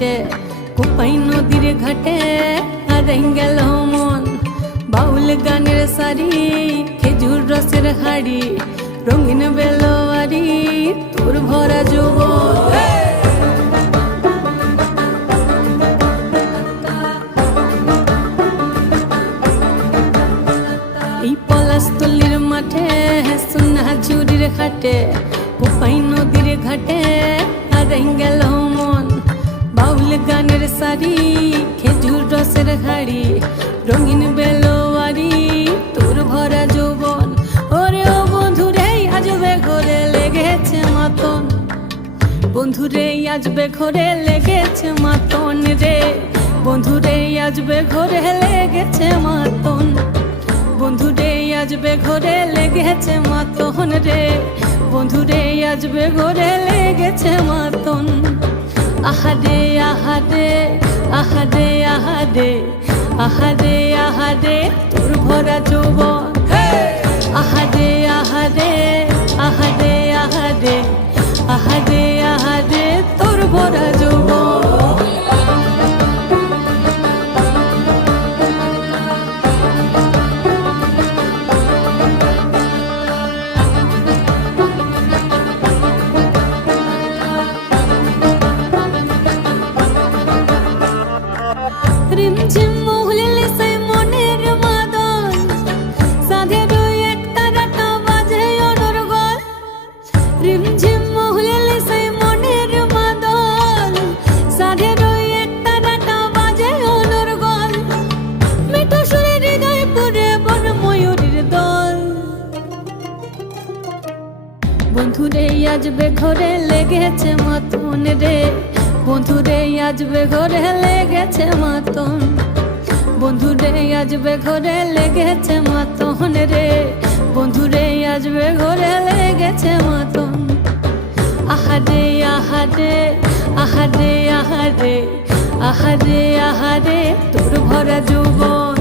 হাটে কোপাই নদীর ঘাটে হারাই গেল মন বাউল গানের সারি খেজুর রসের হাড়ি রঙিন বেলোয়ারি তোর ভরা যৌবন এই পলাশতলির মাঠে সোনা ঝুরির ঘাটে কোপাই নদীর ঘাটে হারাই গেল মন বাউল গানের সারি খেজুর রসের হাড়ি রঙিন বেলোয়ারি তোর ভরা যৌবন ওরে ও বন্ধুরে আজবে ঘরে লেগেছে মাতন বন্ধুরে আজবে ঘরে লেগেছে মাতন রে বন্ধুরে আজবে ঘরে লেগেছে মাতন বন্ধুরে আজবে ঘরে লেগেছে মাতন রে বন্ধুরে আজবে ঘরে লেগেছে মাতন আহারে আহারে আহারে আহারে আহারে আহারে তোর ভরা যৌবন আহারে আহারে আহারে আহারে আহারে আহারে তোর ভরা যৌবন রিমঝিম মহুলিলে সেই মনের মাদল সাধের এক তারাটা বাজে অনর্গল রিমঝিম মহুলিলে সেই মনের মাদল সাধের এক তারাটা বাজে অনর্গল মিঠো সুরে হৃদয় পুরে বন ময়ূরীর দল বন্ধুরে আজবে ঘরে লেগেছে মাতন রে বন্ধুরে আজবে ঘরে লেগেছে মাতন বন্ধুরে আজবে ঘরে লেগেছে মাতন রে বন্ধুরে আজবে ঘরে লেগেছে মাতন আহারে আহারে আহারে আহারে আহারে আহারে তোর ভরা যৌবন